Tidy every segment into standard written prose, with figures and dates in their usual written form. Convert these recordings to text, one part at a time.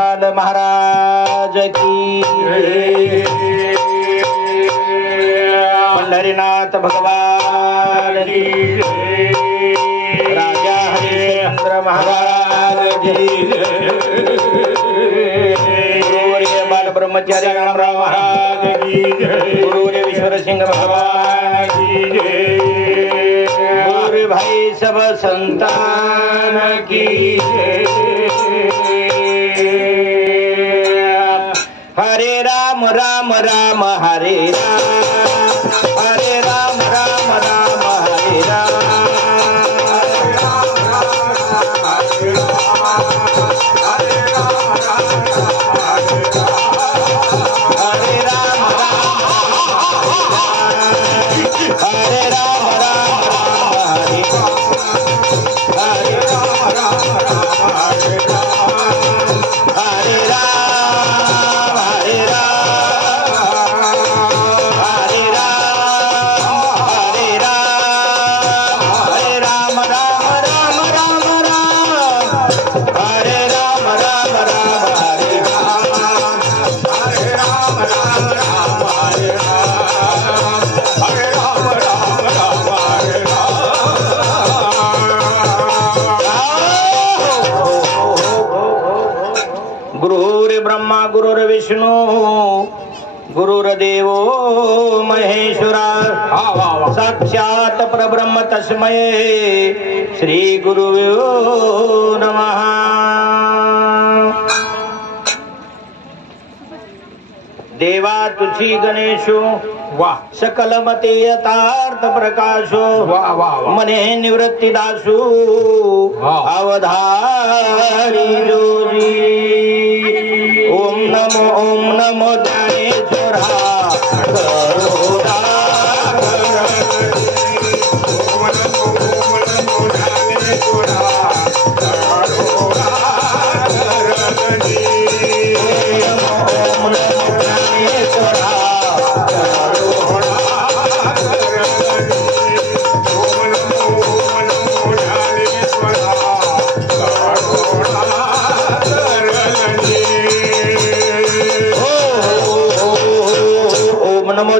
महाराज की पंढरीनाथ भगवान की राजा हरिश्चंद्र महाराज की गुरुवर्य बाल ब्रह्मचारी रामराव महाराज की गुरुवर्य विश्वर सिंह भगवान की गुरु भाई सब संतान की हरे राम राम राम हरे राम हरे राम राम राम हरे राम हरे राम हरे राम विष्णु गुरुर्देव महेश्वरा साक्षात परब्रह्म तस्मै श्री गुरुभ्यो नमः। देवा तुझी गणेशो सकल मते यथार्थ प्रकाशो मने निवृत्ती दासू अवधारी जोजी। ओम नमो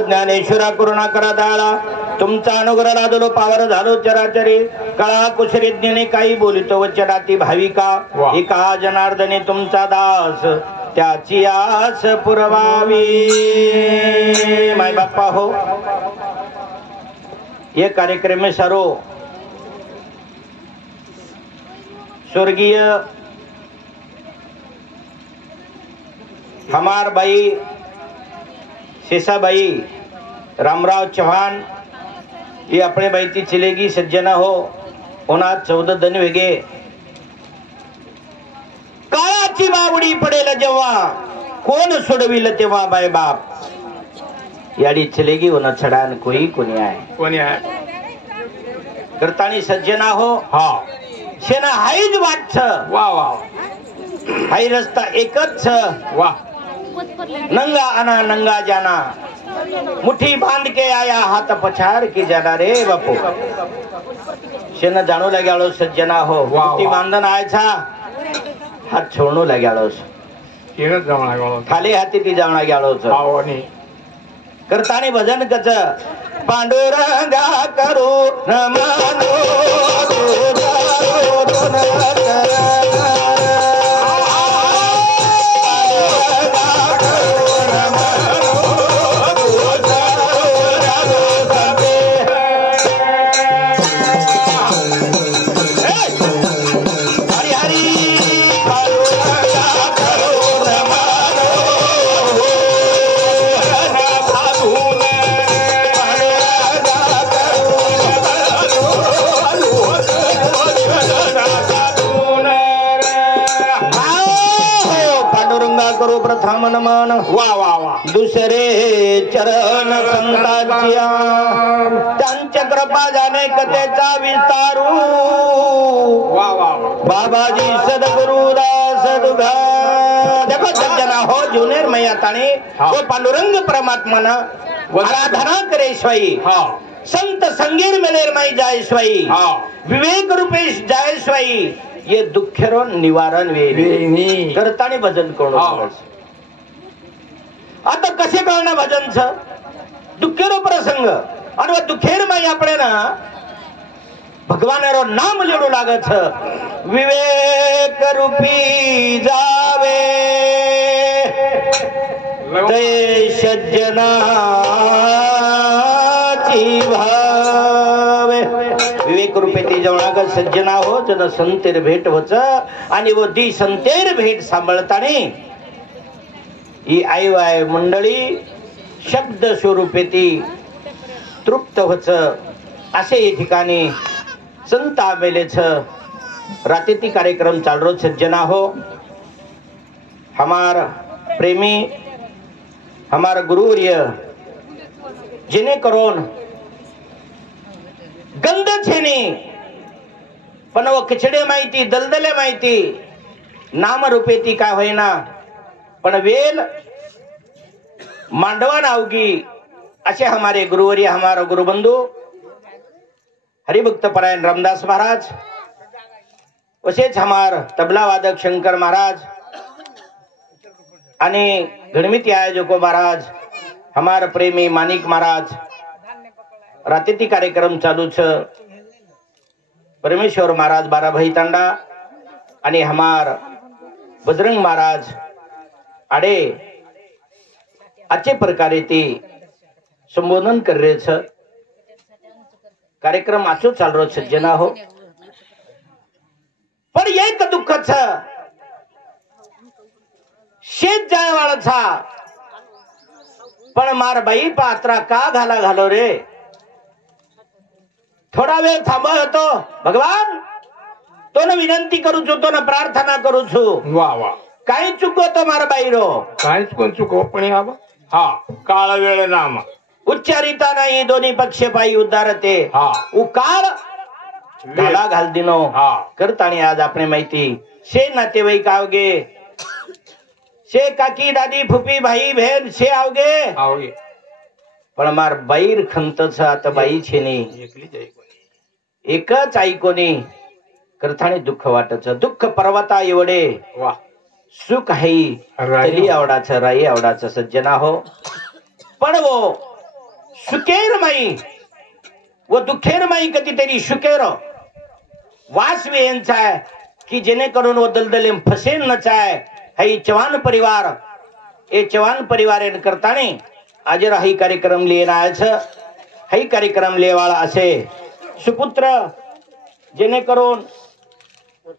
ज्ञानेश्वरा करुणा ज्ञानेश्वरा करुणा करा दाळा तुमचा अनुग्रह लादलो पावर झालो चराचरी कळा कुशरीज्ञाने काही बोलितो वचनाती भाविका एका जनार्दने तुमचा दास त्याची आस पुरवावी। माय बाप्पा हो ये कार्यक्रम में सरो स्वर्गीय हमार भाई शेषाबाई रामराव चौहान ये अपने बैती चलेगी सज्जना हो उन्हा 14 दिन वेगे काळाची बावडी पडेल जेव्हा कोण सोडविल तेव्हा बाय बाप याडी चलेगी उन्हा छडान कोणी आहे करतानी सज्जना हो शेना हाईज वाट वा हाई रस्ता एकच वा नंगा आना नंगा जाना मुट्ठी बांध के आया हाथ पछाड़ के जाना रे बापू शेन जाणू लाग्यालो सज्जना हो मुट्ठी बांधन आयचा हात छोडणू लाग्यालो खाली हाती ती जावणा ग्यालो करतानी भजन कच पांडुरंगा करू नमनो प्रथम नमन वा दुसरे चरण संतांच्या त्यांच्या कृपा जाणे कथेचा विस्तारू बाबाजी सद्गुरुदास दुघा देखो सज्जना हो जुनेर मैया ताणे वो पांडुरंग परमात्मा आराधना करे स्वाई संत संगीर मेलेर माई जाय स्वाई विवेक रूपेश जाय स्वाई ये दुःखेरो निवारण वेणी करताना भजन करू. आता कसे कळणं भजनचं दुःखेरो प्रसंग आणि दुःखेर माई આપણે ना भगवान नाम लेडू लागत विवेक रूपी जावे ते सज्जनाची भावे. विवेक रूपे ती जवळ सज्जना हो जन संतेर भेट होच आणि व ती संतेर भेट सांभाळताना ही आई मंडळी शब्द स्वरूपे ती तृप्त होच. असे या ठिकाणी संत आमेलेच रातेती कार्यक्रम चाल रो सज्जना हो. हमार प्रेमी हमार गुरुवर्य जिने करून गंध छेनी पण व खिचडे माहिती दलदले माहिती नाम रूपे ती काय होईना पण वेल मांडवा नावगी असे हमारे गुरुवर्य हमारा गुरुबंधु हरिभक्त परायण रामदास महाराज वसेच हमार तबला वादक शंकर महाराज आणि गणमिती आयोजको महाराज हमार प्रेमी मानिक महाराज रातेती कार्यक्रम चालू छ. परमेश्वर महाराज बाराभाई तांडा आणि हमार बजरंग महाराज आडे अच्छे प्रकारे ती संबोधन कर रहे छ. कार्यक्रम आचो चाल रो सज्जना हो. पण एक दुःख छ शेत जाय वाळा छा पण मार बाई पात्रा का घाला घालो रे. थोडा वेळ थांब होतो भगवान तो न विनंती करू छु तो न प्रार्थना करू छु. वा वा काही चुकवतो मार बाई रो काहीच कोण चुकव पण हा काळ वेळ नाम उच्चारिता नाही दोन्ही पक्ष पायी उद्धारते. उकाळ घाला घाल दिनो करतानी आज आपण माहिती शे नातेवाईक आवगे शे काकी दादी फुपी भाई बहन शे आवगे पण मार बाईर खंतच आता बाई छेनी एकच आई कोणी करतानी दुःख वाटच. दुःख पर्वता एवढे सुख हाई तली आवडाच राई आवडाच सज्जना हो. पण वो सुकेर माई व दुखेर माई कधीतरी शुकेर वासवे यांचा आहे की जेणेकरून वो दलदले फसेन न चाय. हाई चव्हाण परिवार ए चव्हाण परिवार करताना आज ही कार्यक्रम लिहिणाच हाई कार्यक्रम लेवाळा असे सुपुत्र जेणेकरून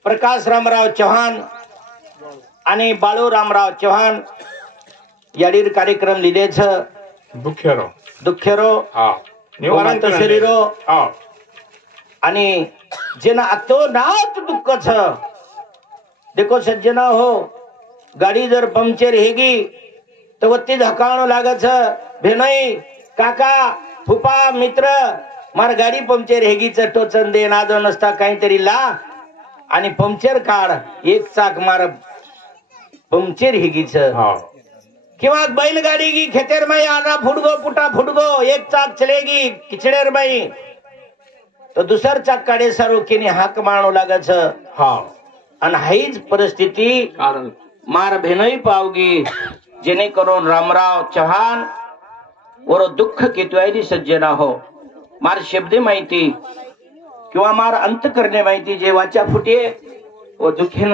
प्रकाश रामराव चव्हाण आणि बाळू रामराव चव्हाण याडीर कार्यक्रम लिहिलेच दुःखेरो निवारण शरीरो आणि जेना अतो नात दुःख छ. देखो सज्जना हो गाडी जर पंक्चर हेगी तर वत्ती धकावणं लागत भेनई काका फुपा मित्र मार गाडी पंक्चर हेगीच टोचन दे नादो नसता काहीतरी ला आणि पंक्चर काढ एक चाक मार पंक्चर हेगीच किंवा बैलगाड़ी की खेतेर में आना फुटगो पुटा फुटगो एक चाक चलेगी किचड़ेर में तो दुसर चाक काढे सारो केनी हाक मारणो लागत आणि हाईच परिस्थिती मार भेनई पावगी जेणेकरून रामराव चव्हाण वर दुःख कितवायली सज्जना हो. मार शब्दे माहिती किंवा मार अंत करणे माहिती जे वाचा फुटे व दुःखेन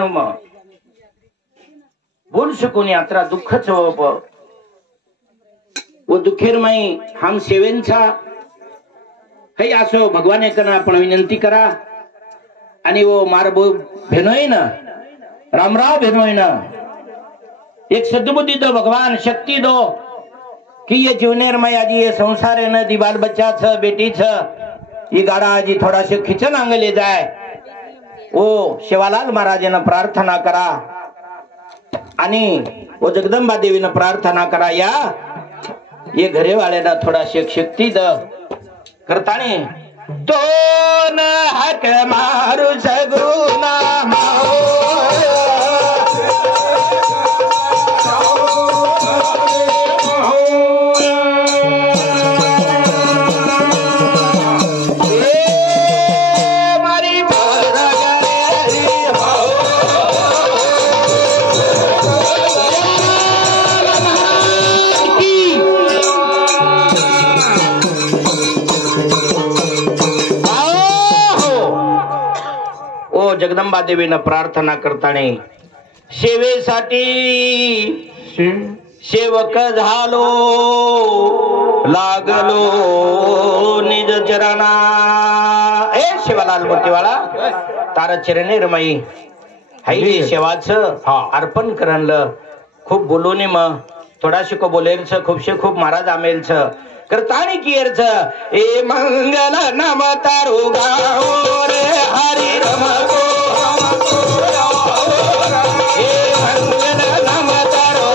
बोल शकून यात्रा दुःखच व दुःखेर माई हम सेवेंचा काही असो भगवान एकना आपण विनंती करा आणि वो मार भेनोय ना रामराव भेनोय ना एक सद्बुद्धि दो भगवान शक्ति दो कि ये जीवनेर में आज ये संसार है न दी बाल बच्चा छ बेटी छ ये गाड़ा आज थोड़ा से खिचन आंग ले जाए. वो शिवालाल महाराज ने प्रार्थना करा आणि वो जगदंबा देवी ने प्रार्थना करा या ये घरे वाले ना थोड़ा से शक्ति द करताने दोन हक मारू सगुना मारी अंबादेवीनं प्रार्थना करताना सेवेसाठी सेवक झालो लागलो निज चरणा. ए शिवलाल मूर्तीवाळा तार चरणी रमाई हाई सेवाचं अर्पण करनलं. खूप बोलून मग थोडा शिको बोलेलच खूपशे खूप महाराज आमेलच करतानी कियरच. ए मंगल नम तारू गाओ रे हरी रमको ए मंगल नम तारो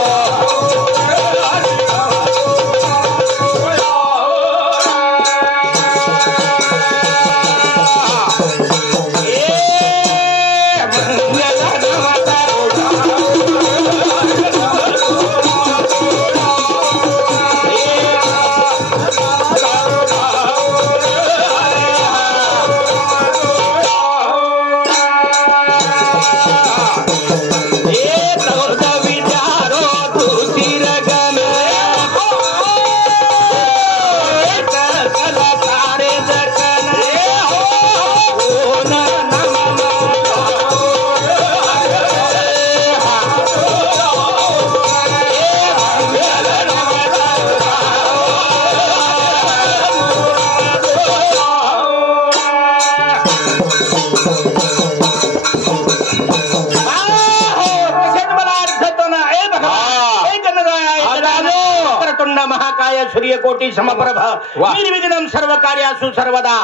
सूर्यकोटी समप्रभ निर्विघ्नं सर्व कार्यासु सर्वदा.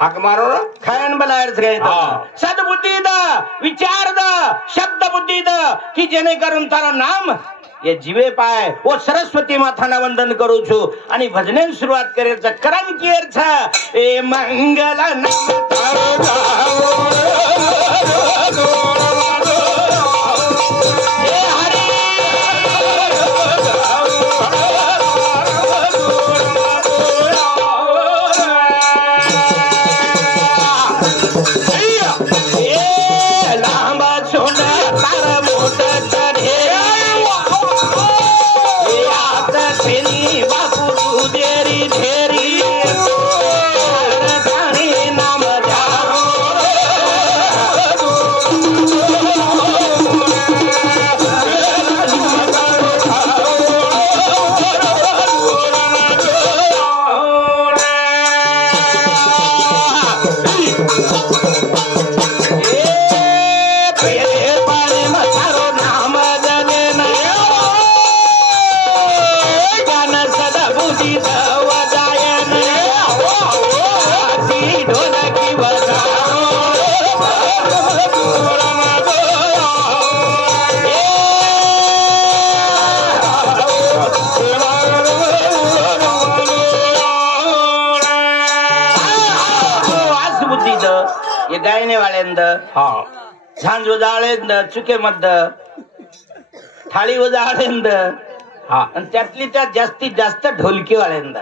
हाक मारो खायन बलायर्स गए सद्बुद्धी द विचार द शब्द बुद्धी द की जेणेकरून तारा नाम ये जीवे पाय वो सरस्वती माथाना वंदन करू छु आणि भजने सुरुवात करेच करन कियर्छ. ए मंगल नाम तारो गायने वाळेंद झांज उजाळेंद चुके मद्द थाळी उजाळेंद आणि त्यातली त्यात जास्तीत जास्त ढोलकी वाळेंद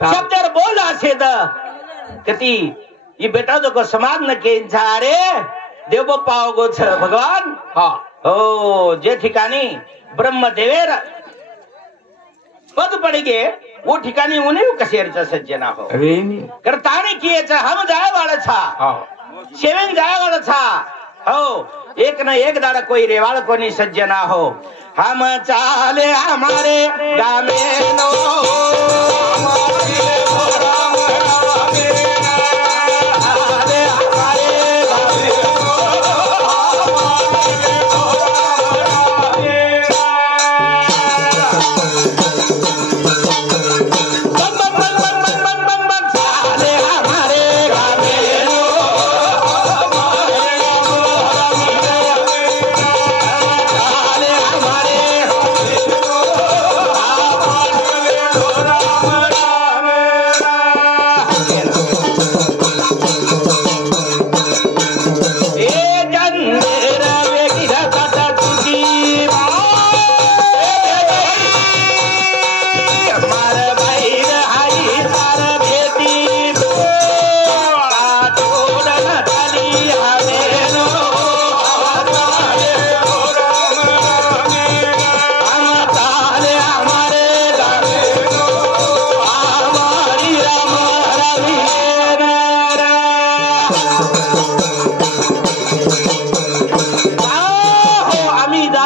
शब्दर बोल असे द कती ये बेटा जो को समाज न के अरे देव पाव गो छ भगवान. हो जे ठिकाणी ब्रह्मदेवेर पद पडेगे वो ठिकाणी उन्हें कसेरचा सज्जना हो करताने किए हम जाए वाला था सेवन जाए वाला था. हो एक न एक दाड़ा कोई रेवाड़ को नहीं सज्जना हो. हम चाले हमारे गामे नो राम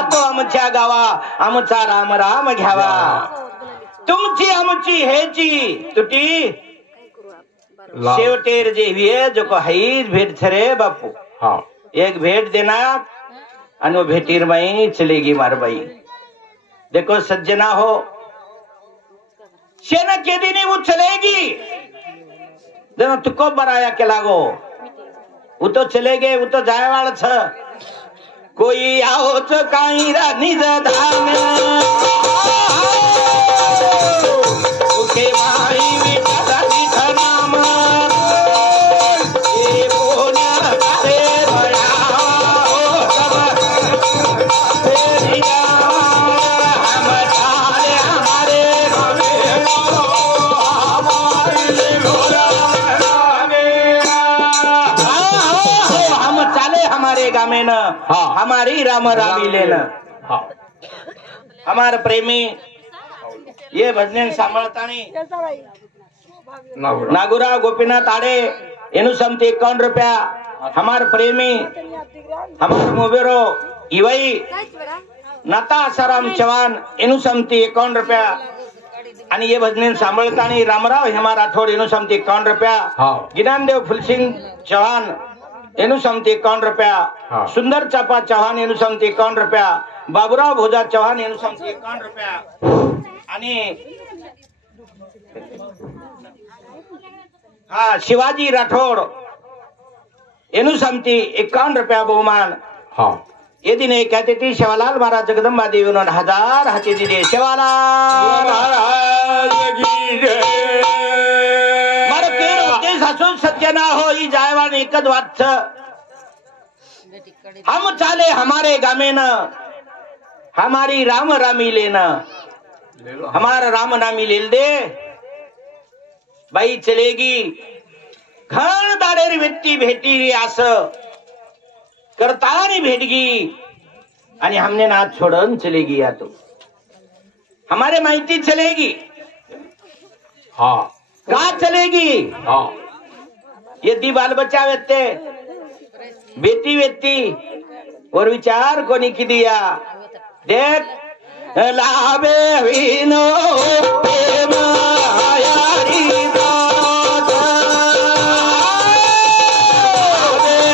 जातो आमच्या गावा आमचा राम राम घ्यावा तुमची आमची हेची तुटी शेवटेर जे हुए जो को हईज भेट छरे बापू हाँ एक भेंट देना और वो भेटीर मई चलेगी मार बाई देखो सज्जना हो सेना के दिन वो चलेगी देखो तुको बराया के लागो वो तो चले गए वो तो जाए वाला छ कोई आओ तो काई रा निज धाम उके माई विठा विठा नाम ए बोना करे बड़ा हो सब तेरिया हम चाले हमारे हम चाले हमारे गामे न हमारी राम रामी लेना हमारे प्रेमी ये भजन सांभळतानी नागुराव गोपीनाथ आड़े एनु समती 51 रुपया हमार प्रेमी हमार मोबेरो इवई नाता आसाराम चव्हाण एनु समती 51 रुपया आणि ये भजन सांभळतानी रामराव हेमा राठोड एनु समती 51 रुपया ज्ञानदेव फुलसिंग चव्हाण एनु समती 51 रुपया सुंदर चापा चव्हाण एनु समती 51 रुपया बाबूराव भोजा चव्हाण एनु समती 51 रुपया आणि हा शिवाजी राठोड एनु समती 51 रुपया बहुमान हाँ ये दिन कहते थे शिवालाल महाराज जगदम्बा देवी उन्होंने 1000 हाथी दिले शिवालाल मारो केर होते सासू सज्जना हो ही जायवान एकच वाच हम चाले हमारे गामे न हमारी राम रामी लेना हमारा राम नामी लेल दे बाई चलेगी घण दाडेर व्यक्ती भेटी आस करतानी भेटगी आणि हमने नाच छोड़न चलेगी या तो हमारे माहिती चलेगी हाँ का चलेगी हाँ यदि बाल बच्चा व्यक्ति बेटी व्यक्ति और विचार कोणी की दिया देख लाभे विनो प्रेम यारी दाद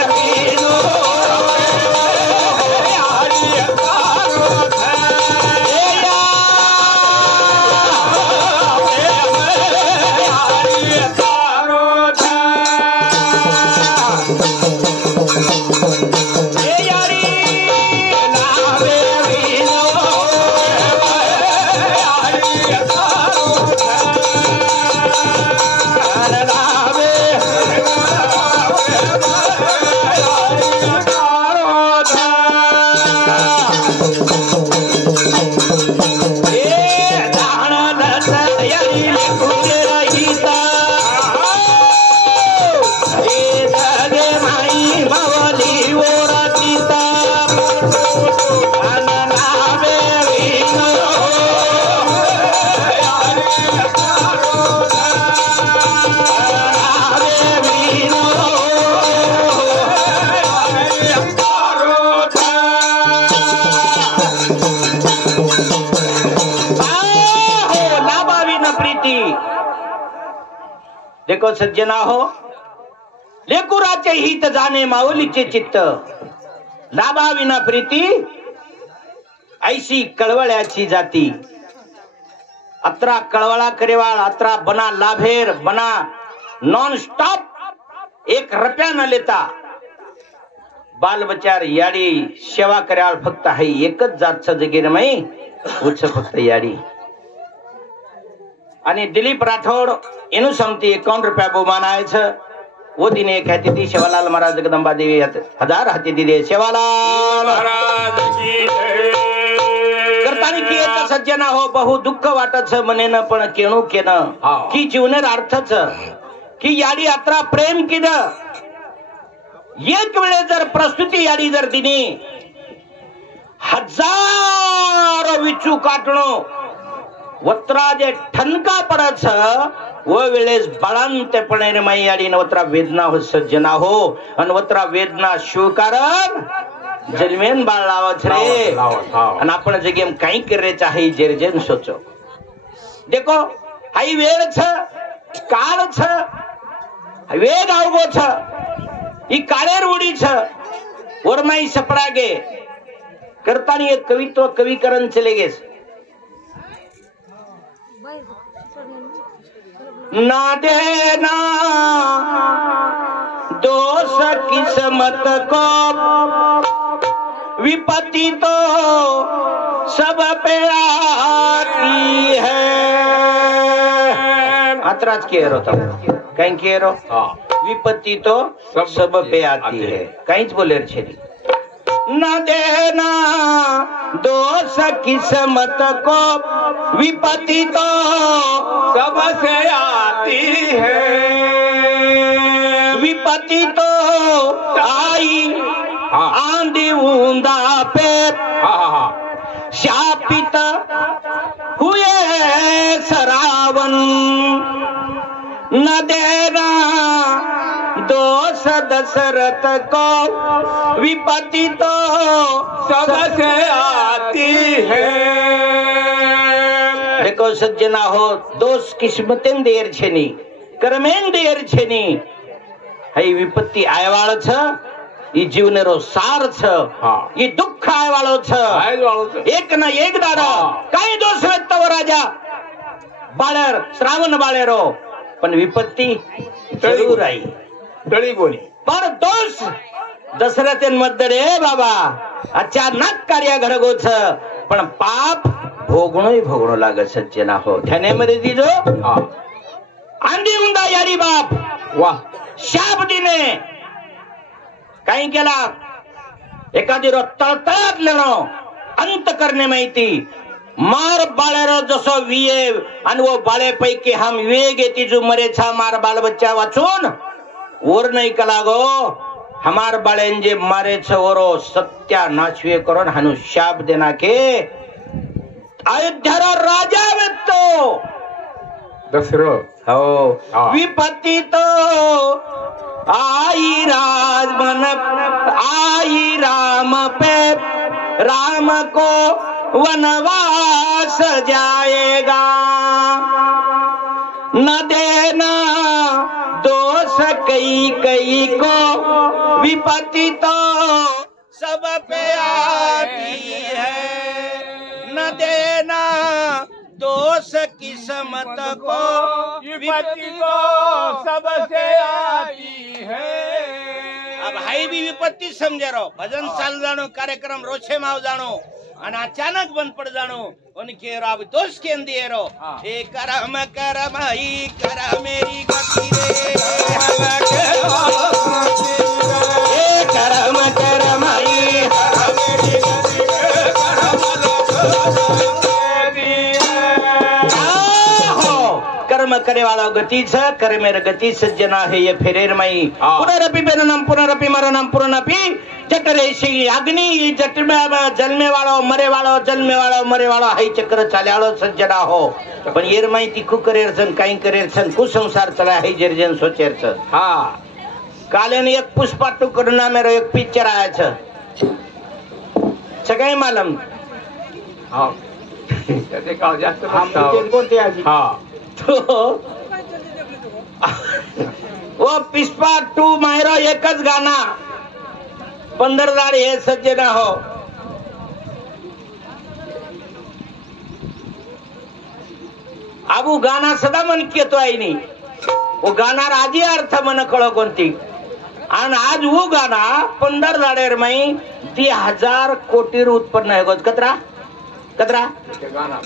विनो यारी दाद देखो सज्जना हो लेकुराचे हित जाणे माऊलीचे चित्त लाभा विना प्रीती ऐशी कळवळ्याची जाती अत्रा कळवळा करेवाळ अत्रा बना लाभेर बना नॉन स्टॉप 1 रुपया न लेता बाल बचार याडी सेवा कराळ फक्त है एकच जातचं जगीर मै उच्च फक्त याडी आणि दिलीप राठोड एनु समती 51 रुपया बहुमान आहे वो दिने कहती थी शिवालाल महाराज जगदम्बा देवी 1000 हाथी दिले शिवालाल महाराज की करतानी की येत सज्जना हो बहु दुःख वाटच मनेन पण केणू केन की जीवनेर अर्थच की याडी अत्रा प्रेम किद एक वेळे जर प्रस्तुती याडी जर दिनी 1000 विचू काटणो वत्रा जे ठणका पडच वो वेळेस बळांतपणे माई याडी नवत्रा वेदना हो सज्जना हो आणि वत्रा वेदना स्वीकारण जन्मेन बाळ लावच रे आणि आपण जगेम काही करेच आहे जेरजेन सोचो देखो हाई वेळ छ काळ छ वेग आवगो छ ई काळेर उडी छ वरमाई सपड़ा गे करतानी एक कवित्व कवि करण चले गे ना देना दोष किस्मत को विपत्ति तो सब पे आती है अतराज के रो तो कहीं के रो विपत्ति तो सब पे आती है कहीं बोले छेरी न देना दोष किस्मत को विपत्ति तो सबसे आती है विपत्ति तो आई आंधी ऊंदा पे शापित हुए सरावन न देना दोष दशरथ को विपत्ति तो सबसे आती है देखो सज्जना हो दोष किस्मतेन देर छेनी कर्मेन देर छेनी हई विपत्ति आयवाळ छ ई जीवनेरो सार छ ई दुःख आयवाळो छ एक ना एक दाडा काय दोष वेत्तव राजा बाळेर श्रावण बाळेरो पण विपत्ती जरूर आई तळी बोली पर दोष दशरथन मध्ये रे बाबा अचानक कार्य घडगो छ पण पाप भोगणो लागे सज्जना हो ध्याने मध्ये दीजो आंधी उंदा यारी बाप वाह शाप दिने काही केला एखादी रो तळतळात लेणो अंत करणे माहिती मार बाळेरो जसो विये आणि वो बाळे पैकी हम वेग येती जो मरे छा मार बाल बच्चा वाचून और नहीं कला गो हमार बाळेन जे मारे छ ओरो सत्या नाचवे करून हानु शाप देना के अयोध्यारा राजा वेतो दशरथ हो विपत्ति तो आई राम पे राम को वनवास जाएगा न देना दोष कई को विपत्ति तो सब पे आती है न देना दोष किस्मत को विपत्ति तो सबसे आती है अब हाई भी विपत्ति समझे रहो भजन चाल जानो कार्यक्रम रोछे माव जानो और अचानक बंद पड़ जानो उनके अब दोष के दिए रो हे करम करमई कर मेरी गति रे हे करम करमई कर्म करे वाला गति छ कर मेरे गति सज्जना है ये फेरेर मई पुनरपि बेनम पुनरपि मरणम पुनरपि जटरे सी अग्नि जट में जन्मे वालो मरे वालो हाई चक्र चाल्यालो सज्जना हो पण येर मई तिखू करेर छन काई करेर छन कु संसार चला है जर्जन सोचेर छ हां काले ने एक पुष्पा टू करना मेरो एक पिक्चर आया छ सगळे मालूम हां त्याचे का जास्त हम कोणते आजी हां तो वो पुष्पा 2 मायरो एकच गाना 15,000 हे सज्जना हो आबू गाना सदा मन केतो आहे नी वो गाना आजी अर्थ मन कळो कोणती आणि आज वो गाना 15,000 मई 10,000 कोटी उत्पन्न आहे कतरा गाना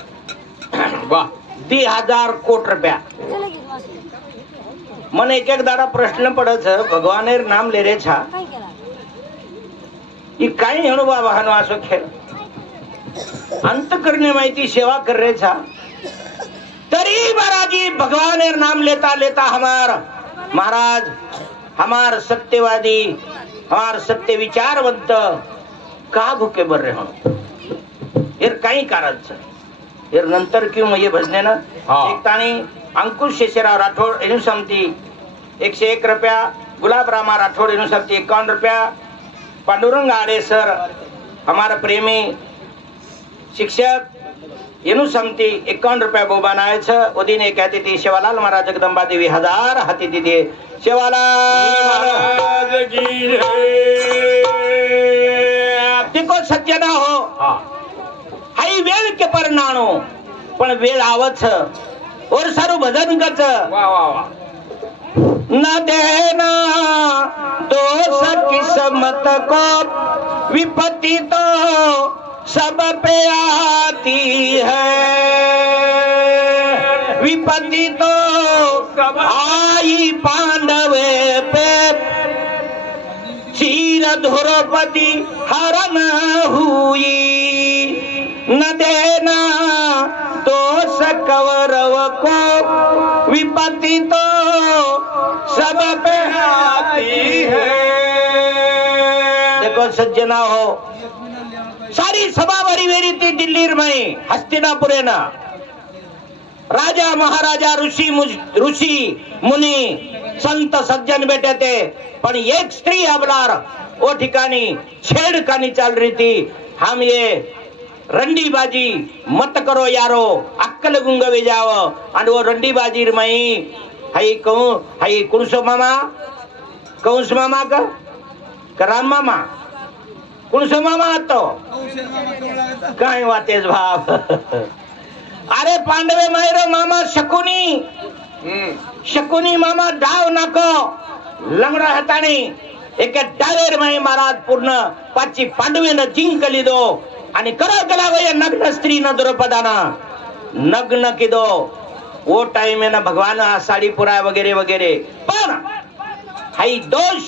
वाह 10,000 कोटी रुपया मन एक दाड़ा प्रश्न पड़े भगवान नाम ले रे छा काही हेणु बाबा हनु आसो खेळ अंत करने माहिती सेवा कर रे छा तरी महाराजी भगवान नाम लेता लेता हमार महाराज हमार सत्यवादी हमार सत्य विचारवंत का भूखे बर रहे हो यार काही कारण छ यार नंतर क्यों ये भजने ना एक ताणी अंकुश शेषराव राठोड एनु समती 101 रुपया गुलाब रामा राठोड एनु समती 51 रुपया पांडुरंग आड़े सर हमारा प्रेमी शिक्षक एनु समती 51 रुपया बो बनाए छ ओदिने कहती थी सेवालाल महाराज जगदम्बा देवी 1000 हाथी दीदी सेवालाल महाराज की देखो सत्य ना हो हाई वेळ के पर नाणो पण वेळ आवत छ और सारू भजन कच वाह वाह वाह न देना दोष किस्मत को विपत्ति तो सब पे आती है विपत्ति तो आई पांडवे पे चीर द्रौपदी हरण हुई न देना दोष कौरव को विपत्ति तो सब पे आती है। देखो सज्जना हो सारी सभा भरी वेरी थी दिल्ली में हस्तिनापुरे ना राजा महाराजा ऋषी मुनी संत सज्जन बैठे थे पर एक स्त्री अबलार वो ठिकानी छेड़खानी चल रही थी हम ये रंडीबाजी मत करो यारो अक्कल गुंगवे जाओ और वो रंडीबाजी में हाई कहूँ हाई कुणसो मामा कंस मामा का राम मामा कुणसो मामा तो काय वातेज भाव अरे पांडवे मायरो मामा शकुनी मामा डाव नको लंगड़ा हतानी एक डावेर में महाराज पूर्ण पाची पांडवे न जिंक लीधो आणि करो गलावय नग्न स्त्री न द्रौपदाना नग्न कीधो वो टाइम में ना भगवान साड़ी पुरा वगैरह वगैरह पर हाई दोष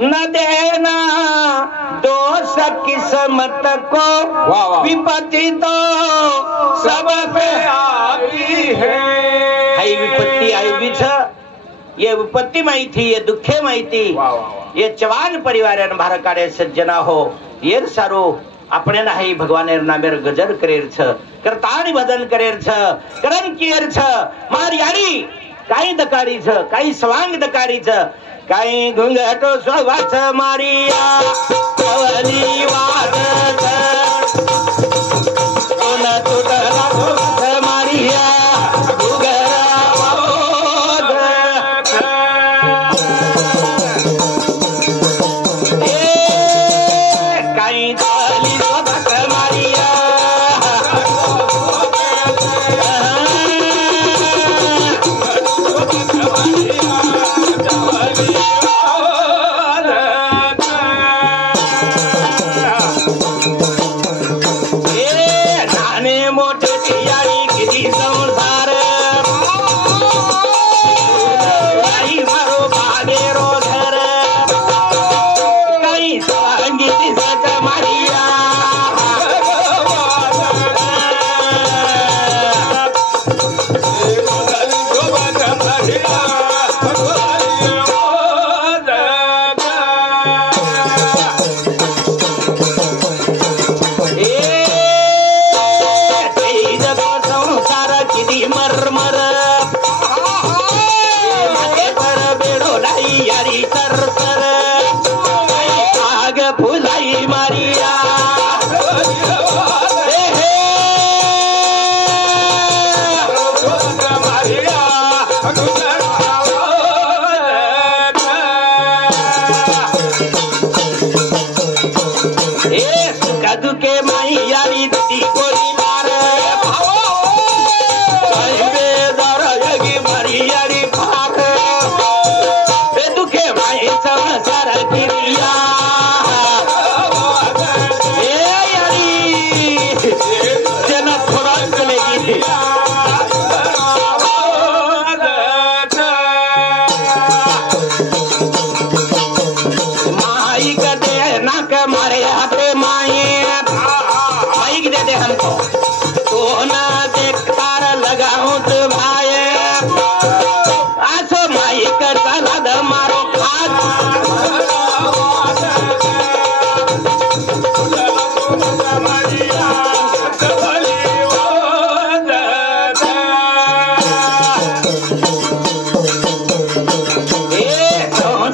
न देना दोष किस्मत को विपत्ति तो सब पे आती है हाई विपत्ति आई भी छ ये विपत्ति माही थी ये दुखे माही थी ये चवान परिवार भार काढे सज्जना हो ये सारो अपने ना हाई भगवान नामेर गजर करेर छ करताणी भजन करेर छ करन कियर छ मार यारी काही दकारी छ काही स्वांग दकारी छ काही घुंघटो स्वभाच मारिया कवली वाद छ कोण तुटला मारिया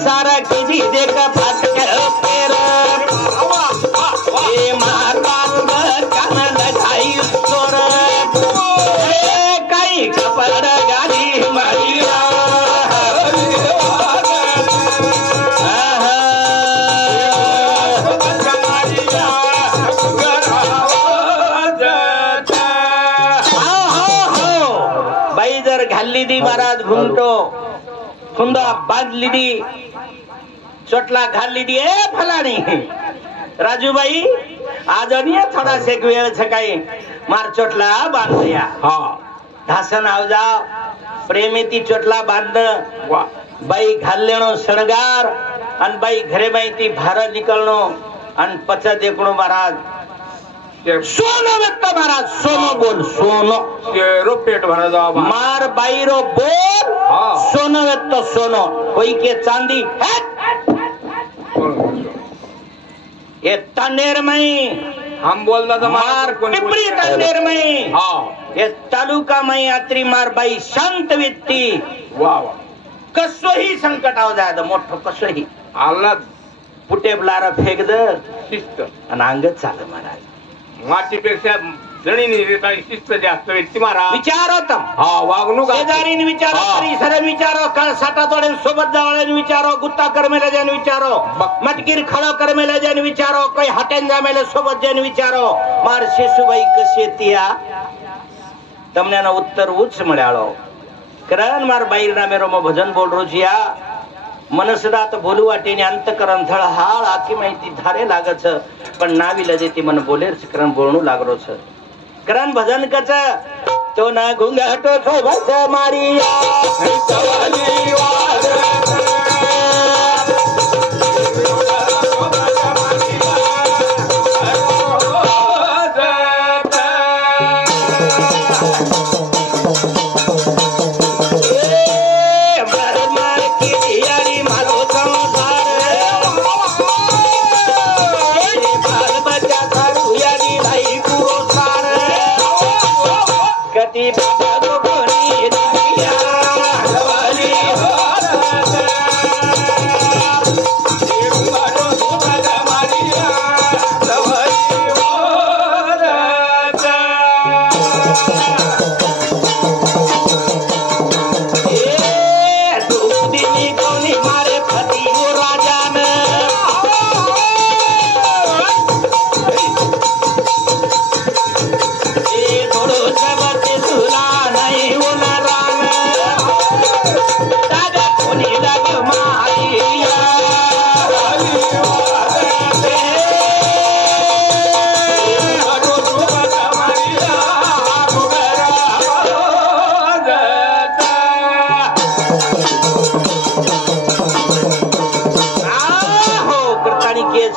सारा किसी देखा फट के पेर घातली दी महाराज घुमटो खुंदा बांधली दी चोटला घालली दी ए फलाणी राजूबाई आज आणि थोडासा एक वेळ सकाळी मार चोटला बांधया धासन आवजा प्रेमे ती चोटला बांध बाई घाललेनो शणगार आणि बाई घरे बाई ती भार निकलनो आणि पचा देखणो महाराज सोनो व्यक्त महाराज सोनो बोल सोनो पेट भरा जाओ मार बाईरो बोल सोनो व्यक्त सोनो कोई के चांदी ये तंडेर में हम बोल रहा मार पिपरी तंडेर में ये तालुका में यात्री मार बाई शांत व्यक्ती वाह कसोही संकट आव जाय मोठं कसोही आला पुटे ब्लारा फेक द शिस्त आणि अंगच चाल महाराज मातीपेक्षा जणीने शिस्त जास्त व्यक्ती महाराज विचारो तम वागणूक शेजारीने विचारो परिसराने विचारो साठा तोडे सोबत जावळ्याने विचारो गुत्ता करमेला जाने विचारो मटकीर खळो करमेला जाने विचारो काही हटेन जामेला सोबत जाने विचारो मार शेषुबाई कशी तिया તમને उत्तर उच्च મળ્યાળો કરણ માર બાઈર ના મેરો માં ભજન બોલ રો છિયા મનસડા તો બોલુ વાટીને અંતકરણ ધળહાળ આખી માહિતી ધારે લાગે છે પણ નાવી લજેતી મને બોલે છે કરણ બોલણું લાગરો છે કરણ ભજન કચ તો ના ઘુંઘાટો છો ભસ મારી સવાલી વાદ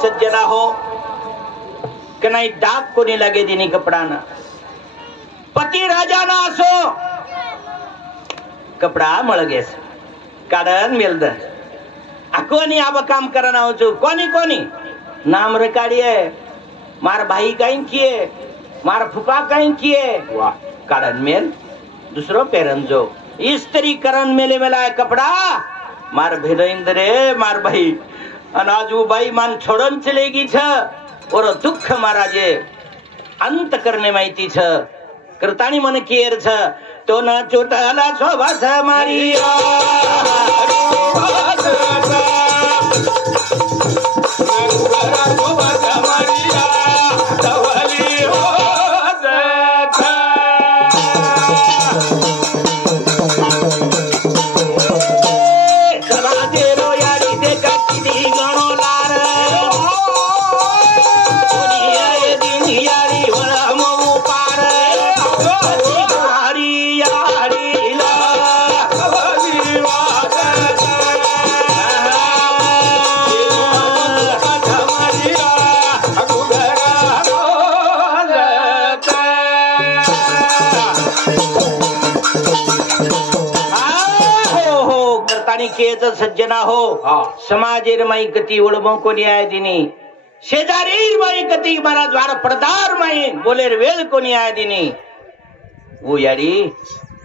सज्जना हो कि नाही डाग कोणी लागे दिनी कपडाना पती राजाना असो कपडा मळगेस काढन मेलद कोणी आब काम करना हो कोणी कोणी नाम रेकाडिये मार भाई काईन किए मार फुफा काईन किए काढन मेल दुसरो पेरन जो इस्त्री करन मेले मेला कपड़ा मार भेदइंद्रे मार भाई अनाज वो बाई मान छोड़न चलेगी छ और दुख महाराजे अंत करने माहिती छ करतानी मन केर छ तो न चोटाला शोभा छ मारी सज्जना हो समाजेर माई गती ओळमो कोणी आहे दिनी शेजारीर माई गती मारा द्वार पडदार माई बोलेर वेळ कोणी आहे दिनी वो यारी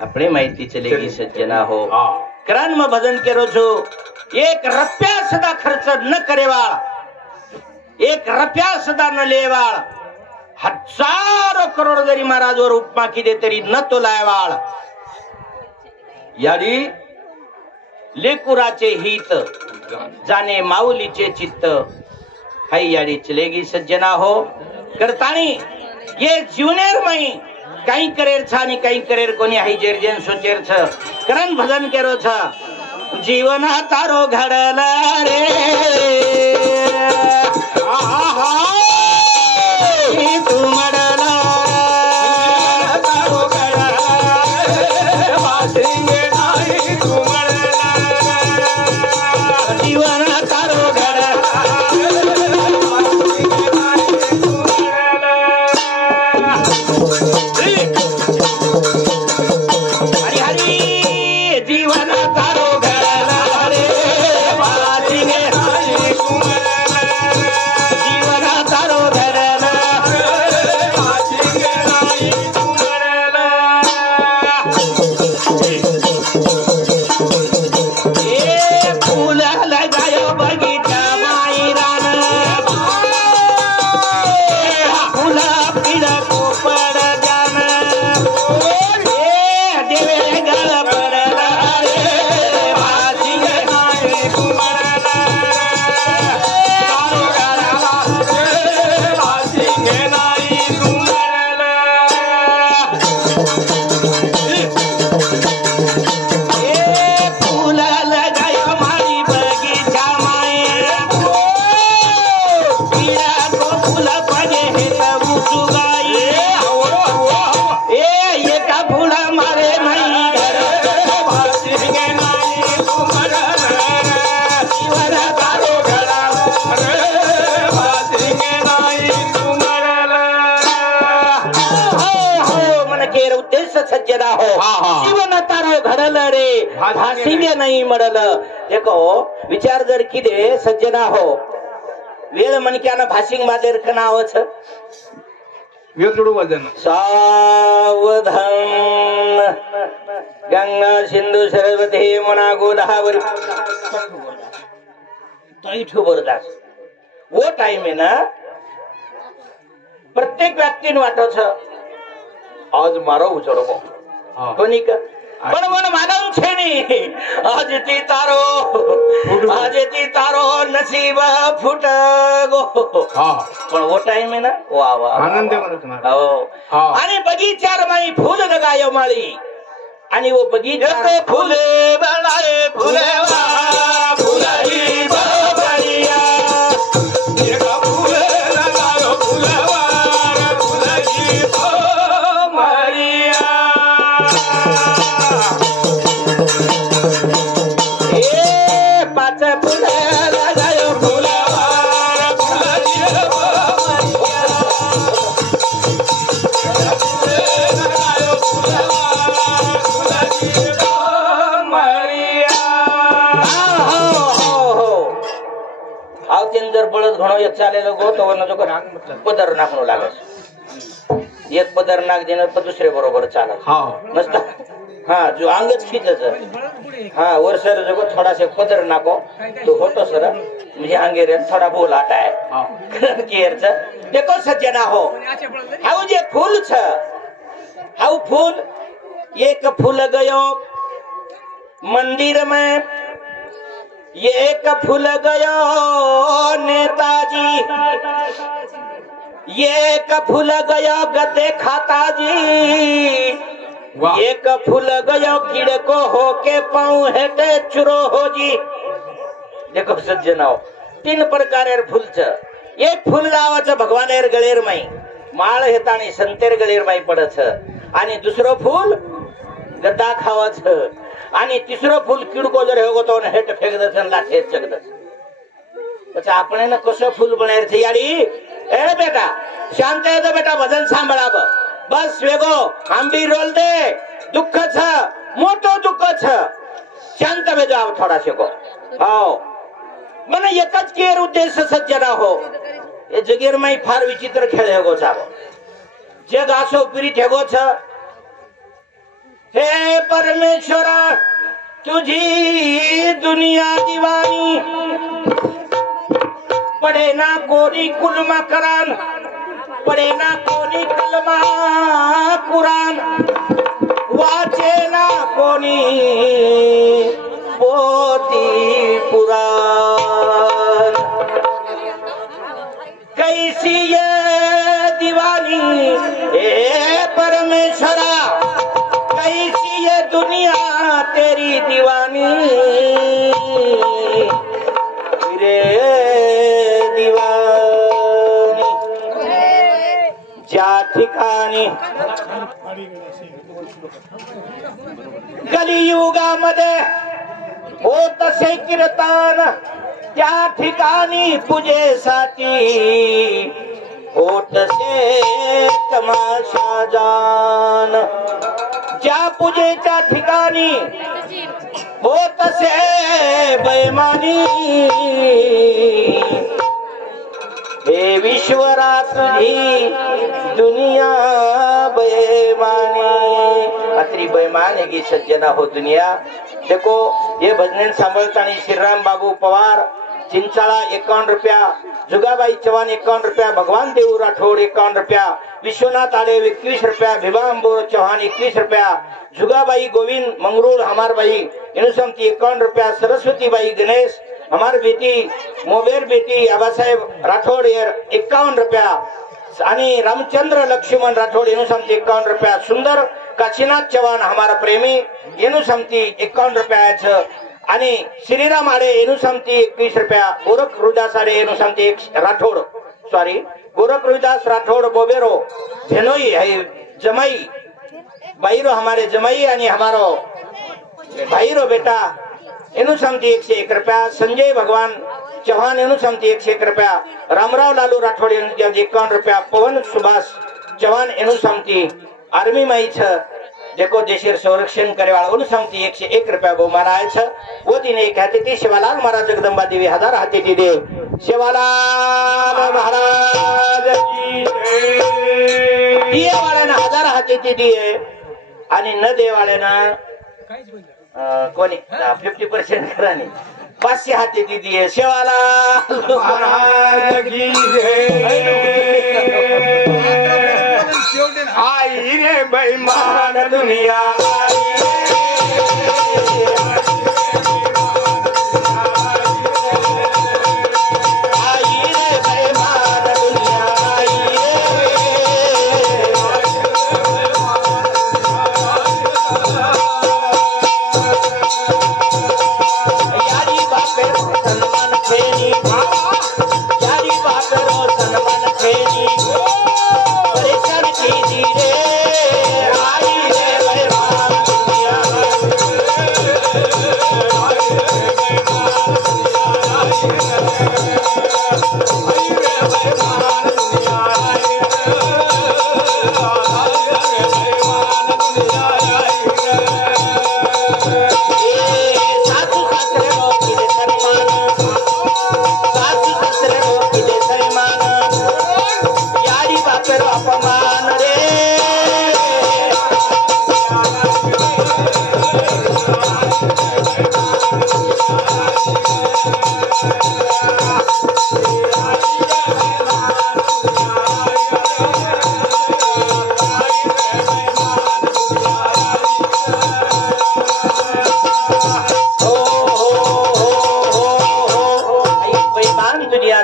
अपने माहिती चलेगी सज्जना हो करण में भजन करो छो एक रुपया सदा खर्च न करेवाळ एक रुपया सदा न लेवाळ हजारो करोड जरी महाराजवर उपमा किदे तरी न तोलायवाळ यारी लेकुराचे हित जाने माऊलीचे चित्त हाई याडी चलेगी सज्जना हो करतानी ये जीवनेर मई कहीं करेर छा नि कहीं करेर कोनी आई जेरजेन सोचेर छ करन भजन केरो छ जीवन तारो घडला रे आहा तू मडला तारो घडला वासिंगे नाही तू मडला जीवन तारो घडला सज्जना हो जीवन तारो घडल रे भासिंगे नाही मडल देखो विचार जर किदे सज्जना हो वेळ मनक्यान भासिंग मादेर कनाव छ वेळडू वजन सावधान गंगा सिंधु सरस्वती यमुना गोदावरी तो बरदास वो टाइम है ना प्रत्येक व्यक्तीने वाटो छ आज मारो उजड़बो कोनी का पण मानव छे नी आज ती तारो नसीब फूट गो पण वो टाइम है ना वाह वाह आनंद मनत ना हो आणि बगीचार माई फूल लगायो माळी आणि वो बगीचा फूले बनाए फूले फुलाई बाबरिया एका फूले लगायो फुलवार फुलाई जर बळद घणो एक चालेलो गो तो वन जो पदर नाखनो लागस एक पदर नाक देणार तर दुसरे बरोबर चालत मस्त हा जो अंगच खीचच हा वर सर जो थोडासे पदर नाको तो होतो सर म्हणजे अंगे रे थोडा बोल आटा है केरच देखो सज्जना हो हाउ जे फूल छ हाउ फूल एक फूल गयो मंदिर में एक फूल गयो नेताजी एक फूल गयो गद्दे खाता जी एक फूल गयो कीड़े को होके पाऊ हेटे चुरो हो जी देखो सज्जनाओ तीन प्रकारेर फूल छ एक फूल लावाच भगवानेर गळेर माई माळ हेतानी संतेर गळेर माई पडछ आणि दुसरो फूल गद्दा खावाच आणि तिसरो फूल किडको जर हेगो तो हेट फेक दसन ला हेट चक दस પછી આપણે ને કશો ફૂલ બનેર છે યાડી એ બેટા શાંત હે તો બેટા ભજન સાંભળાબ બસ વેગો આંબી રોલ દે દુઃખ છ મોટો દુઃખ છ શાંત બેજો આવ થોડા શેકો હાઓ મને એક જ કેર ઉદ્દેશ સજ્જના હો એ જગેર માં ફાર વિચિત્ર ખેલ હેગો છાવો જગ આસો પીરિત હેગો છ हे परमेश्वरा तुझी दुनिया दीवानी पड़े ना कोरी कुलमा करान पड़े ना कोरी कुलमा कुरान वाचे ना कोनी पोती पुराण कैसी ये दीवानी हे परमेश्वर ठिकाणी कलियुगामध्ये होत असे कीर्तन त्या ठिकाणी पूजेसाठी होत असे तमाशा जान ज्या पूजेच्या ठिकाणी होत असे बेमानी हे विश्वरा तुझी दुनिया बेमानी अत्री बेमान है कि सज्जना हो दुनिया। देखो ये भजन सांभळताना श्रीराम बाबू पवार चिंचाळा 51 रुपया, जुगाबाई चव्हाण 51 रुपया, भगवान देव राठोड 51 रुपया, विश्वनाथ आडे 21 रुपया, भिभांबोर चौहान 21 रुपया, जुगाबाई गोविंद मंगरूळ हमारबाई इनुसमती 51 रुपया, सरस्वती बाई गणेश हमार बेटी मोबेर बेटी आबासाहेब राठोड 51 रुपया आणि रामचंद्र लक्ष्मण राठोड इनुसमती 51 रुपया, सुंदर काशीनाथ चव्हाण हमारा प्रेमी इनुसमती 51 रुपयाचं आणि श्रीराम आडे इनुसमती 21 रुपया, गोरख रुदास आडे इनुसमती राठोड सॉरी गोरख रुदास राठोड बोबेरो धेनोई है जमाई बाईरो हमारे जमाई आणि हमारो भाईरो बेटा इनुसमती 101 रुपया, संजय भगवान चौहान इनुसमती 101 रुपया, रामराव लालू राठोड 51 रुपया, पवन सुभाष चौहान इनुसमती आर्मी माई छ देखो देशेर संरक्षण करे वाला इनुसमती 101 रुपया बहुमान आए छ वो दिन एक हाथी थी शिवालाल महाराज जगदंबा देवी 1000 हाथी थी दे शिवालाल महाराज की दिए वाले ना 1000 हाथी थी दिए आणि न दे वाले ना कोणी 50% करानी 500 हाती दिदी आहे शिवालाल महाराज की आई रे बेईमान दुनिया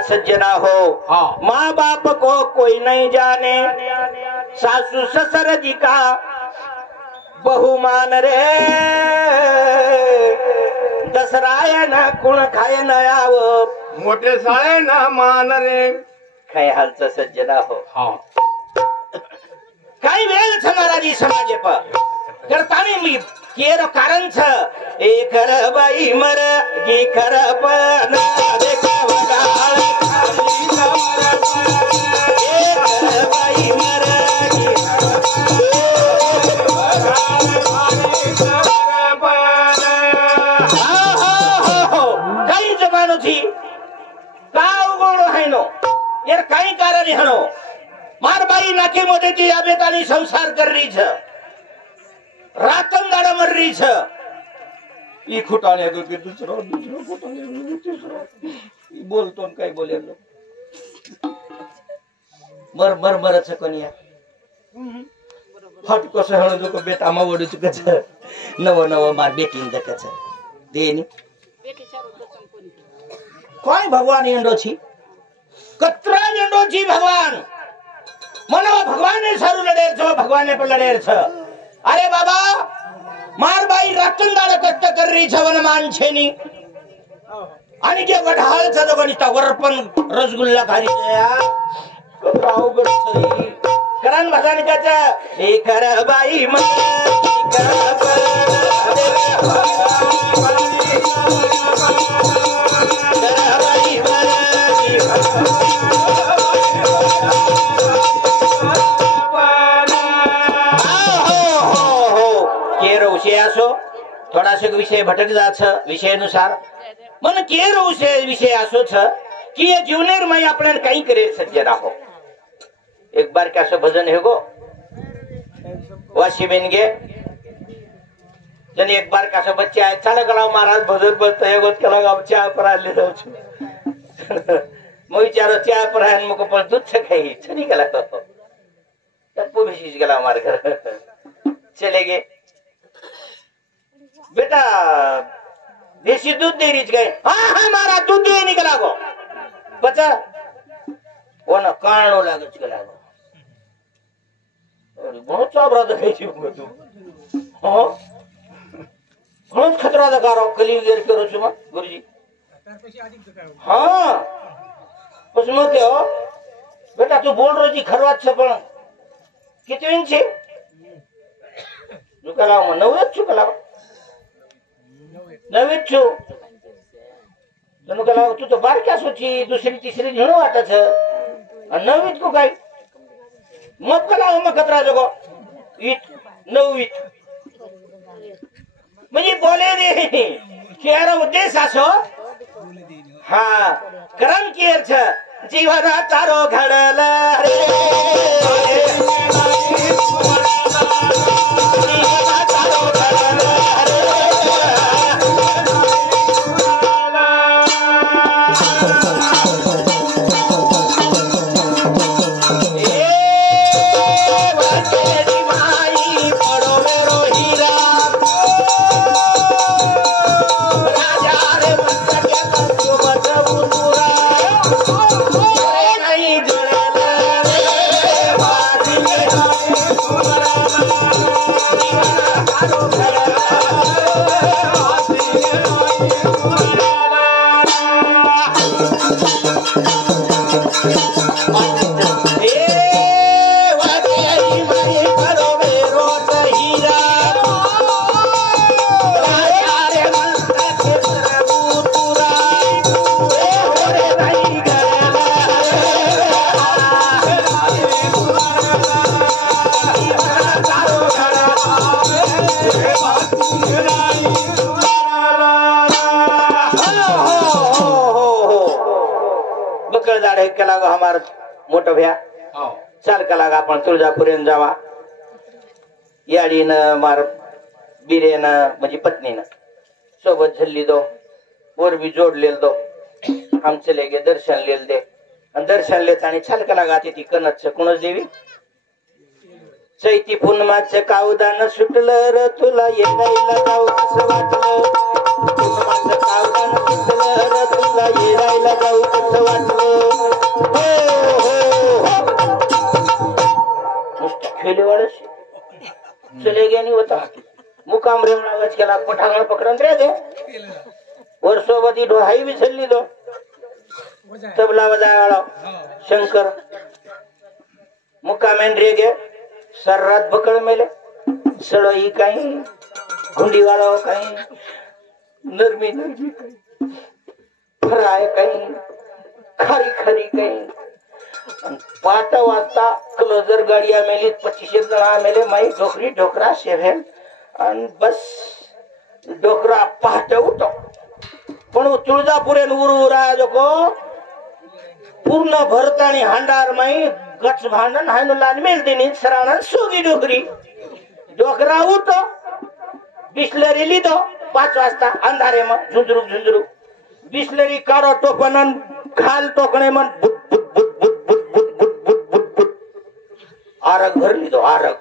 सज्जना हो माँ बाप को कोई नहीं जाने सासू ससुर जी का बहुमान रे दसराय ना कुण खाय न आव मोठे साळे ना मान रे काय हालचं सज्जना हो काही वेळ छ महाराजी समाजे पर करतानी मी केरो कारण छ एक बाई मर गी खर पण देखावा काही जमानो थी का उगोणो हैनो यार काही कारण हनो मार बाई नाके मध्ये ती आबेतानी संसार कर रही छ रातन दाड़ा मर रही छ ई खुटाने दो के दूसरा खुटाने तीसरा ई बोलतो काय बोले मर मर मर छ कनिया हट कसं हण जो बेटा मा वडू चुक छ नव नव मार बेटी दक छ देनी बेटी चारो दसम कोनी कोई भगवान एंडो छी कतरा एंडो छी भगवान मनो भगवान ने सारू लड़े छ भगवान ने पर लड़े छ अरे बाबा मार बाई रातून दाड़ कष्ट कर रही छ वन मान छेनी आणि जे वढाळ छ तो गणिता वरपण रसगुल्ला खारी या कबराव गडसई करण भजनिकाच इकर बाई विषय असो थोडासा विषय भटक जाछ विषयानुसार मन केर विषय असो छ कि ये जीवनेर में आपण काही करे सज्जन आहो एक बार कैसे भजन है गो वाशी बेन गे जन एक बार कैसे बच्चे आए चला गला महाराज भजन बोलते है गोत कला गाव चाय पर आले जाऊ छु मोई चारो चाय पर है मको पर दूध से खाई छनी गला तप्पू विशेष गला हमारे घर चले गए बेटा देसी दूध दे रही गए हाँ मारा दूध दे निकला गो बच्चा वो ना कारणो लागे गला गो बहुत चाबरा देखाई छी तू हां बहुत खतरा दगारो कली गिर करो छु गुरुजी हां उसमें क्या हो बेटा तू बोल रही थी खरवात छ पण किती इंच छे जुकला म नवत छु कला नवीन छु तनु कला तू तो बार क्या सोची दूसरी तीसरी झणो वाटा छ नवीन को काय मत कला मग खतरा जगो ईट नवीत म्हणजे बोले रे केरा उद्देश असो हा करण केर छ जीवना तारो घडला रे जीवना तारो घडला हमार मोठं भ्या चाल का लागा आपण तुळजापुरेन जावा याडीनं मार बिरेनं म्हणजे पत्नीनं सोबत झल्ली दो वर भी जोडलेल दो हम चले गे दर्शन लेल दे आणि दर्शन लेत आणि चाल का लागा ती कनच कुणच देवी चैती पुन्माच कावदान सुटलं र तुला येडायला जाऊ कसं वाटलं पुन्माच कावदान सुटलं र तुला येडायला जाऊ कसं वाटलं खेले वाळस चले गए नहीं होता मुकाम रेम नावाच केला पठांगण पकडन रे दे वर्षोवती डोहाई भी छल्ली दो तबला बजावाळा शंकर मुकामेन रे गे सर्रात बकळ मेले सळई काही गुंडी वाळो काही नरमी नरमी काही फराय काही खरी खरी काही पाटा वाजता क्लोजर गाडी आमेली 25 जण आमेले माई ढोकरी ढोकरा शेवेल आणि बस ढोकरा पहाटे उठो पण तुळजापुरेन उरुरा जको पूर्ण भरतानी हांडार माई गच भांडन हायनो लान मेल देनी सराणन सोगी ढोकरी ढोकरा उठो बिस्लरी लिदो 5 वाजता अंधारे म झुंजरू झुंजरू बिस्लरी कारो टोपनन खाल टोकणे मन बुट बुट बुट बुट बुट बुट बुट बुट बुट बुट आरग भरली दो आरग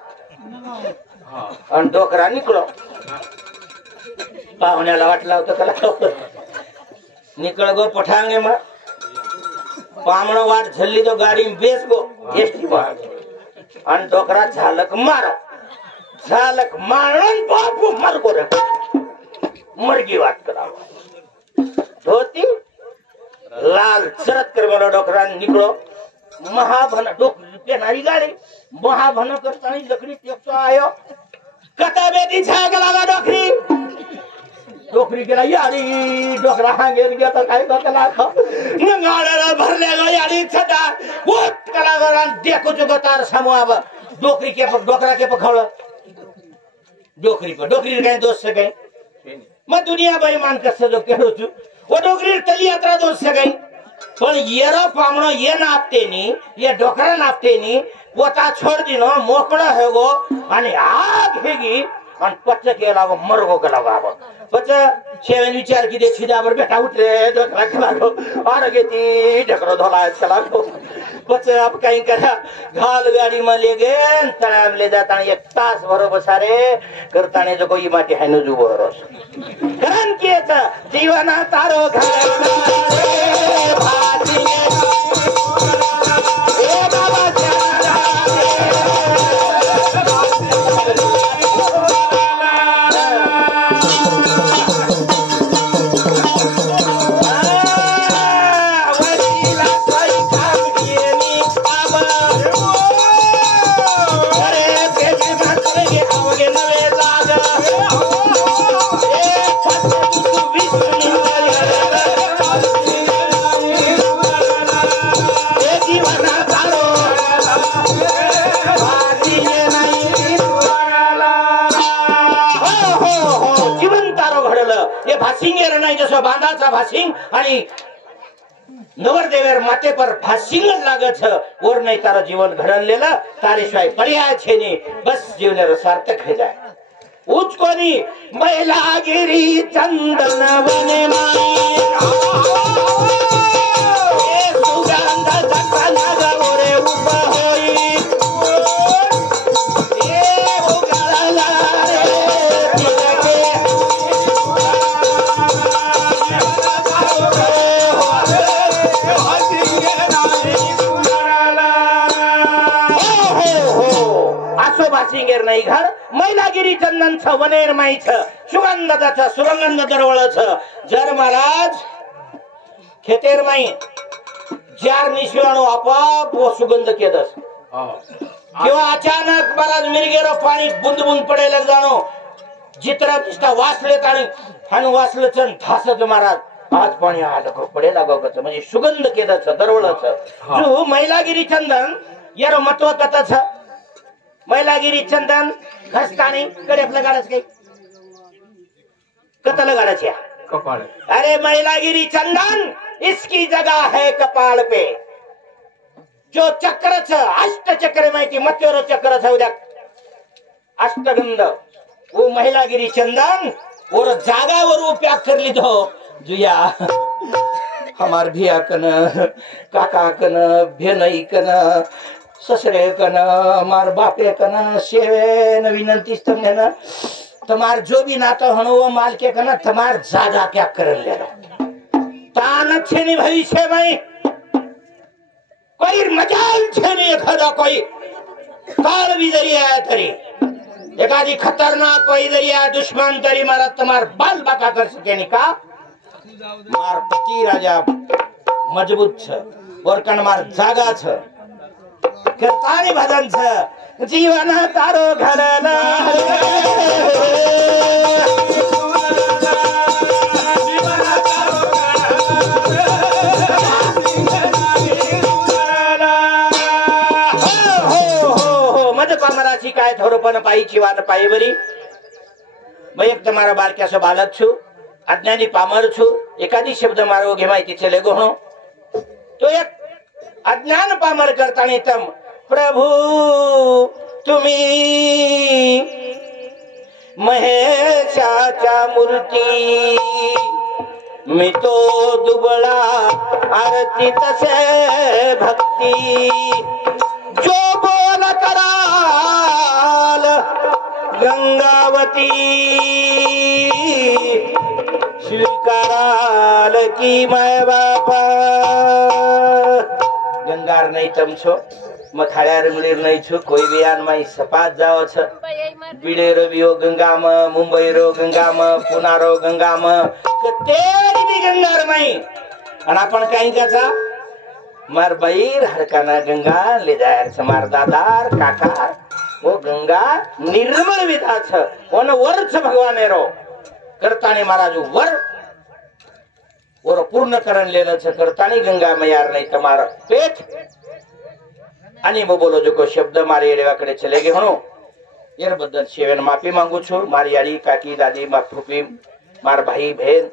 आणि डोकरा निकलो पाहुण्याला वाटला होता कला निकळ गो पठांगे मग पामण वाट झल्ली तो गाडी बेस गो एसटी वाट आणि डोकरा झालक मारण बापू मर गो रे मरगी वाट करावा धोती लाल चरत कर मला डोकरा निकलो महाभन पेनारी गाड़ी महाभन करतानी लकड़ी टेकतो आयो कता बेटी छाग लागा डोकरी डोकरी केला याडी डोकरा हांगेर गया तर काय कला ख नंगाडा भरले गो याडी छटा वोट कला गरान देखो जो तार सामु अब डोकरी के डोकरा के पखळ डोकरी काय दोष सके म दुनिया बेईमान कसं जो केलो छु वो डोकरी तली यात्रा दोष सके पण येरा पामणो ये नापते नी ये डोकरा नापते नी पोता छोड़ दिनो मोकळा हेगो आणि आग हेगी आणि पच्च केला गो मरगो केला गो पच्च शेवन विचार की दे छिदावर बेटा उठरे डोकरा केला गो आर गेती ढकरो धोला केला गो पच्च अब काही करा घाल गाडी में ले गए तळाम ले जाता एक तास भरो बसारे करताने जो कोई माटी है न जुबो रोस कारण केच जीवना तारो घाला भाती ए बाबा भासिंगेर नाही जसं बांधाचा भासिंग आणि नवरदेवेर माथे पर भासिंग लागत छ और नहीं तारा जीवन घडलेला तारे शिवाय पर्याय छे ने बस जीवनेर सार्थक हो जाए उच कोनी मैलागिरी चंदन वने माई ए सुगंध जखना गौरे उप होई ए उगळला भासिंगेर नाही घर मैलागिरी चंदन छ वनेर माई छ सुगंध छ सुरंगंध दरवळ छ जर महाराज खेतेर माई जार निशिवाणो आपाप वो सुगंध केदस किंवा अचानक महाराज मिरगेरो पाणी बुंद बुंद पडे लग जानो जित्रा तिष्टा वासले ताणी हानु वासले छन धासत महाराज आज पाणी आडको पडे लागोगच म्हणजे सुगंध केदस दरवळ छ जो मैलागिरी चंदन यारो महत्व कथा छ मैलागिरी चंदन घसतानी कडे आपल्या गाडस काही कतल गाडस या कपाळ अरे मैलागिरी चंदन इसकी जगह है कपाल पे जो चक्र छ अष्ट चक्र माहिती मत्योर चक्र छ उद्या अष्टगंध वो मैलागिरी चंदन और जागावर उपयोग कर लीधो जुया हमार भिया कन काका कन भेनई कन ससरे कन मार बापे कन सेवे विनंती तमने न तमार जो भी नातो हणो वो माल के कन तमार जागा क्या कर ले तान छे नि भविष्य में कोई मजाल छे नि खदा कोई काल भी दरिया है तरी एकादी खतरनाक कोई दरिया दुश्मन तरी मारा तमार बाल बाका कर सके नि का मार पति राजा मजबूत छ और कन मार जागा छ करतानी भजन छ जीवन तारो घरना मज पामराची काय थोडपण पायीची वाट पायी बरी मैं एक तुम्हारा बारक्यासो बालक छु अज्ञानी पामर छु एखादी शब्द मारो घे माहिती चले गोहणो तो एक अज्ञान पामर करतानी तम प्रभु तुम्ही महेशाच्या मूर्ती मी तो दुबळा आरती तसे भक्ती जो बोल कराल गंगावती स्वीकाराल की माय बापा गंगार नहीं तमछो मथाळ्यार मिळीर नहीं छु कोई बयान माई सपात जाओ छ बिडे रवियो गंगाम मुंबई रो गंगाम पुना रो गंगाम तेरी भी गंगार माई आणि आपण काही त्याचा मार बईर हरकाना गंगा ले जाय मार दादार काका वो गंगा निर्मल विधा छ वन वर्ष भगवान रो करतानी महाराज वर और पूर्ण करण लेलं छ करतानी गंगा मयार नहीं तुम्हारा पेट आणि मग बोलो जो को शब्द मारे एडेवाकडे चले गे म्हणो यार बद्दल शेवन माफी मांगू छु मारी आड़ी काकी दादी मार फूफी मार भाई बहन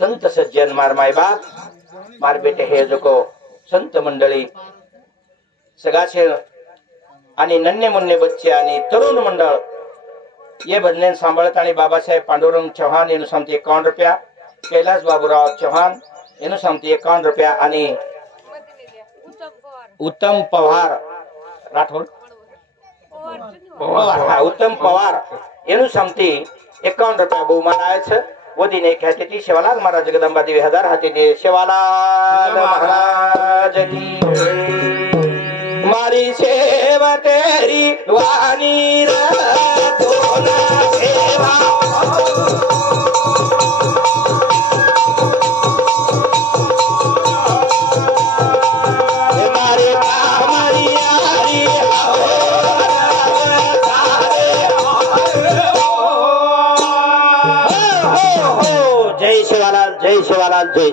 संत सज्जन मार माय बाप मार बेटे हे जो को संत मंडळी सगाचे आणि नन्हे मुन्ने बच्चे आणि तरुण मंडळ ये बदलेन सांभाळतानी बाबासाहेब पांडुरंग चव्हाण एनु सांगते 51 रुपया कैलास बाबूराव चव्हाण एनु सांगते 51 रुपया आणि उत्तम पवार राठोड उत्तम पवार एनु सांगते 51 रुपया बहुमान आए छ वो दिन एक है ती शिवालाल महाराज जगदंबा देवी हजार हाथी दे शिवालाल महाराज की मारी सेवा तेरी वाणी रतोना सेवा मारे हमारी यारी हो जय शिवालाल जय शिवालाल जय